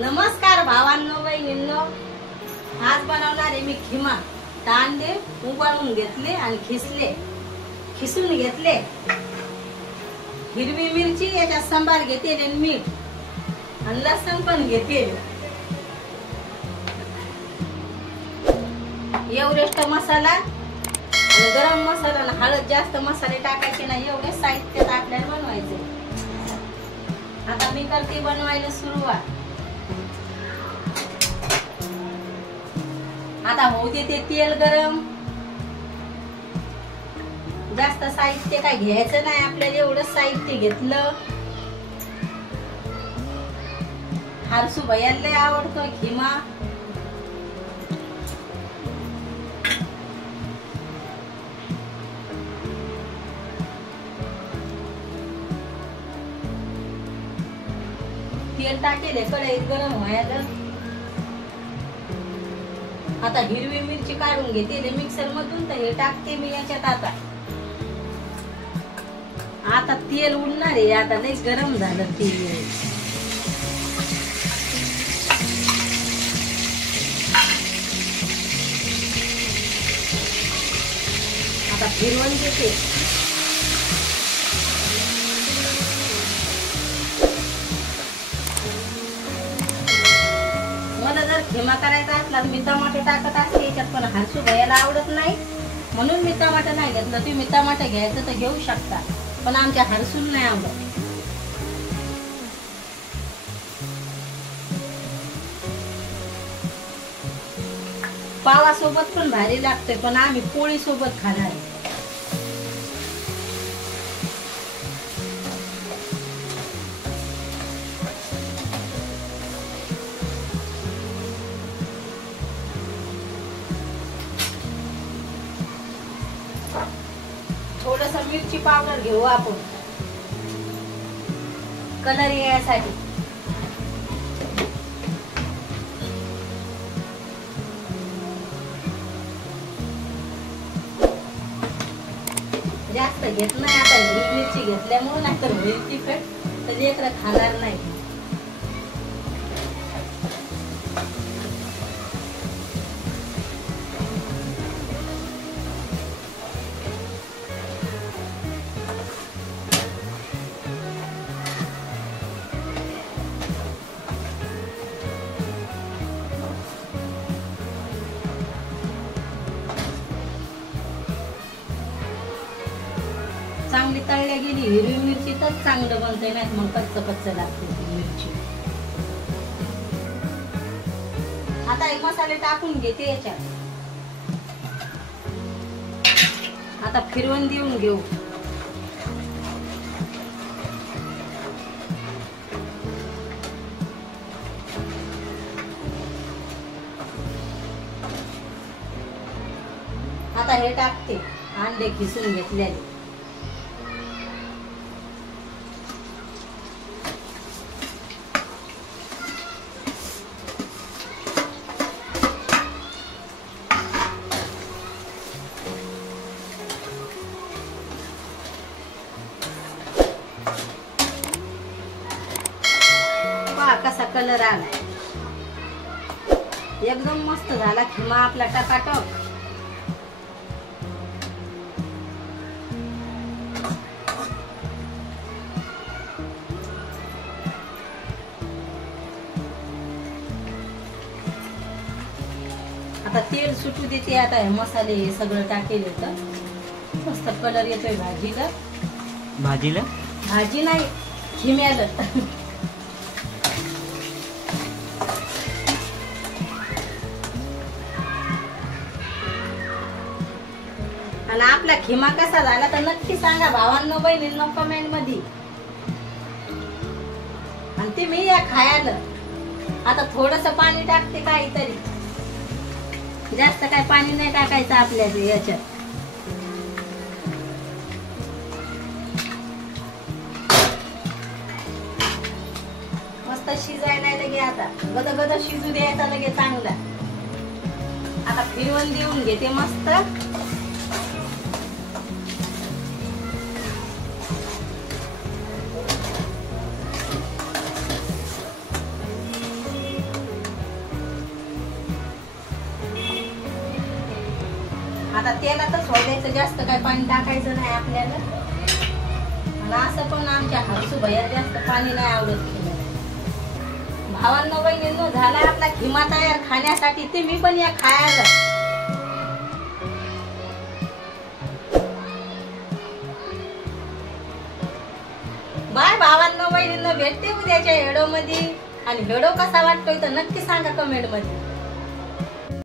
नमस्कार भावांनो बहिणींनो, आज बनवणार आहे मी खिमा. कांदे उबाळून घेतले आणि खिसून घेतले. हिरवी मिरची याच्यात सांबार घेते आणि मीठ आणि लसूण पण घेते. एव्हरेस्ट मसाला आणि गरम मसाला आणि हळद, जास्त मसाले टाकायचे नाही. एवढे साहित्य आपल्याला बनवायचे. आता मी करते बनवायला सुरुवात. आता होऊ दे ते तेल गरम. जास्त साहित्य काय घ्यायचं नाही आपल्याला, एवढं साहित्य घेतलं. हरसू भैयाला लय आवडतो खिमा. तेल टाकेले कढईत गरम व्हायला. आता हिरवी मिरची काढून घेते मिक्सर मधून, तर हे टाकते मी याच्यात. आता तेल उडणार आहे. आता लय गरम झालं तेल. आता फिरवून घेते. मला जर खिमा करायचा असला तर मी टमाटे टाकत असते याच्यात, पण हरसू भैयाला आवडत नाही म्हणून मी टमाटर नाही घेतलं. तुम्ही टमाटर घ्यायचं तर घेऊ शकता, पण आमच्या हरसून नाही आवडत. पावासोबत पण भारी लागते, पण आम्ही पोळी सोबत खाणार. थोडस मिरची पावडर घेऊ आपण कलर यासाठी. जास्त घेत नाही आता, हिरवी मिरची घेतल्यामुळे. नाही तर होईल तिखट, तर लेकरं खाणार नाही. चांगली तळल्या गेली हिरवी मिरची तर चांगलं बनते, नाही मग कच्च लागते ती मिरची. आता हे मसाले टाकून घेते याच्यात. आता फिरवून देऊन घेऊ. आता हे टाकते अंडे खिसून घेतलेले. कसा कलर आला, एकदम मस्त झाला खिमा आपला टकाटक. आता तेल सुटू देते. आता हे मसाले हे सगळं टाकेल तर मस्त कलर येतोय भाजीला. भाजी नाही, खिम्याला. आणि आपला खिमा कसा झाला तर नक्की सांगा भावांनो बहिणींनो कमेंट मध्ये. आणि ते मी या खायला. आता थोडस पाणी टाकते काहीतरी, जास्त काय पाणी नाही टाकायचं आपल्याला याच्यात. मस्त शिजाय नाही लगे. आता गद शिजू द्यायचा लगे चांगला. आता फिरवून देऊन घेते मस्त. आता तेलातच द्यायचं, जास्त काय पाणी टाकायचं नाही आपल्याला. आणि असं पण आमच्या हरसू भैया जास्त पाणी नाही आवडत. भावांनो बहिणींनो, झाला आपला खिमा तयार खाण्यासाठी. तुम्ही पण या खायला. बाय भावांनो बहिणींनो, भेटते उद्याच्या व्हिडिओ मध्ये. आणि व्हिडिओ कसा वाटतोय तर नक्की सांगा कमेंट मध्ये.